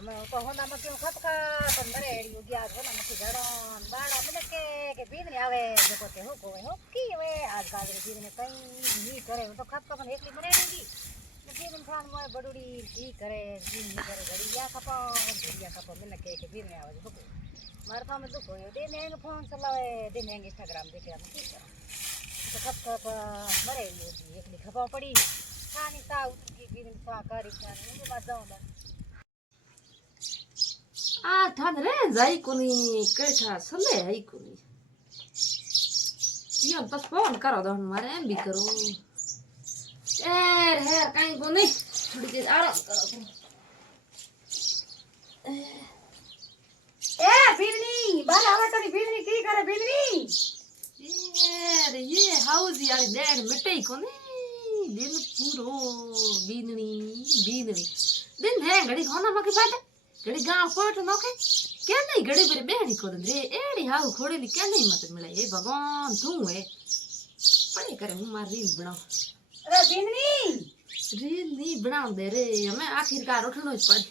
मैं तो होना मत क्यों खपका तो मरे एड़ियो गया होना मत जड़न बाड़ा मने के बीन ने आवे देखो ते हो कोवे हो की वे आज काज रे बीन ने कई नी करे तो खपका पण एकली मरे नहीं बीन खान मोय बडुड़ी की करे बीन नी करे घड़िया खपा मने के बीन ने आवे हो मार था में दुख होयो दे ने फोन चलावे दे ने इंस्टाग्राम देखे हम की करा तो खपका मरे एकली खपा पड़ी खानी सा उठकी बीन सा करी खानी मुझे बात जाऊं ठान रे जाई कोनी कैठा सले है कोनी यो बस फोन करो दो मारे एम भी करो एर हेर काई कोनी थोड़ी देर आराम करो ए बिरनी बाल आवे तनी बिरनी की करे बिरनी एर ये हाउस यार डेढ़ मिटे कोनी दिन पूरो बीननी दिन है घड़ी खाना मके बाटे घड़ी गांव कोट नोके क्या नहीं घड़ी पर बेड़ी को दे एड़ी हाउ खोड़ेली क्या नहीं मत मिले ए भगवान तू है पड़े करे हूं मार रील बनाओ अरे बिंदनी रील नहीं बनाओ दे रे हमें आखिरकार उठनो ज पड़े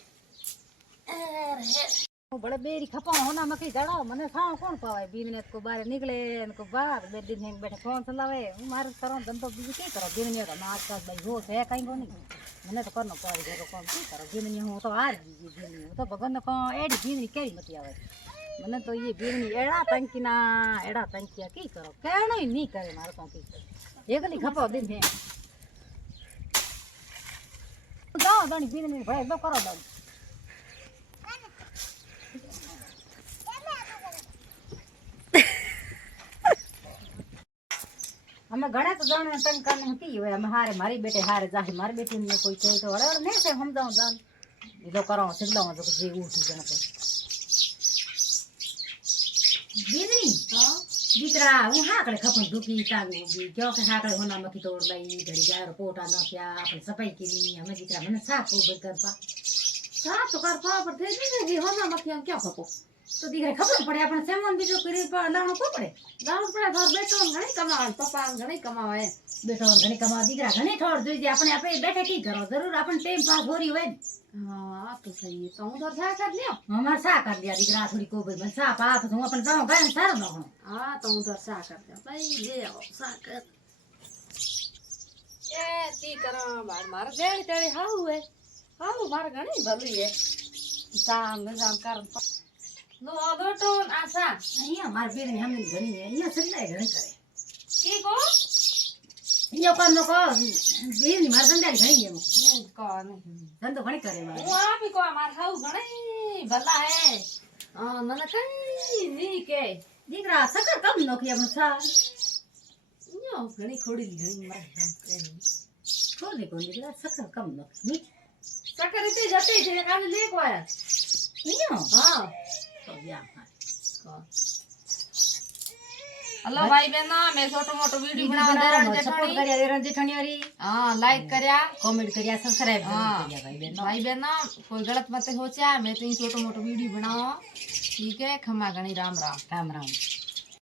बड़े बेरी खपा होना मके जड़ो मने साव कौन पावे बिजनेस को बाहर निकले इनको बाहर बे दिन हेंग बैठे फोन चलावे हूं मार करो धंधो बीजी के करो बिजनेस का मार का भाई हो है कहीं को नहीं मने तो करनो पड़े जो काम की करो बिजनेस हूं तो हार बिजनेस तो भगवान को एडी बिजनेस केरी मती आवे मने तो ये बिजनेस एड़ा तंकिया की करो कहनो ही नहीं करे मार को की एकली खपा दिन है जाओ दानी बिजनेस भाई दो करो दानी हमें घणे तो जाने तंग करने होती है हमें हारे मारी बेटे हारे जाहि मारी बेटी ने कोई कहे तो अरे नहीं से हम जाऊं जान इधर करो सिल्ला जो जी उठी जने तो दीदी हां दीकरा वो हाकड़े खपन दुखी तांगी जी क्यों के हाकड़े होना मकी तोड़ लई घड़ी जाए पोटा न क्या अपन सफाई की नहीं हमें दीकरा मैंने साफ को कर पा साफ तो कर पा पर थे नहीं होना मकी हम क्या खपो तो दीकरा खबर पड़े अपन सेमन बीजो करे पर लाणो को पड़े घर बेटो घणी कमावे पप्पा घणी कमावे बेटो घणी कमा दीकरा घणी थोड़ जोई अपने आपे बैठे की करो जरूर अपन टाइम पास हो रही होय हां तो सही है तो उधर सा कर लियो हमार सा कर लिया दीकरा थोड़ी को भाई सा पाप तू अपन गांव गए सार न हो हां तो उधर सा कर लियो भाई ले आओ सा कर ए की करा मार देड़ी तेड़ी हाउ है हाउ मार घणी भली है काम कर नो अदोटो आशा અહીંયા માર બેન હમને ઘણી અહીંયા સલ્લાય ઘણી કરે કે કો યો કામ નો કો બેન માર ધંધા ઘણી એમ કો નહીં ધંધો ઘણી કરે માર હું આપી કો માર હાઉ ઘણી ભલા હે મને કઈ ની કે દીકરા સકર કમ નોખી આપણે સા યો ઘણી ખોડી ઘણી માર ખોડી કો દીકરા સકર કમ નોખી સકર રીતે જતી છે કાલે લે કો આયા હા हेलो भाई बहन मैं छोटो मोटो वीडियो बना सपोर्ट करिया रण जेठानी वाली हां लाइक करिया कमेंट करिया सब्सक्राइब करिया भाई बहन कोई गलत मत सोचा मैं तो छोटो मोटो वीडियो बनाओ ठीक है खमा गणी राम राम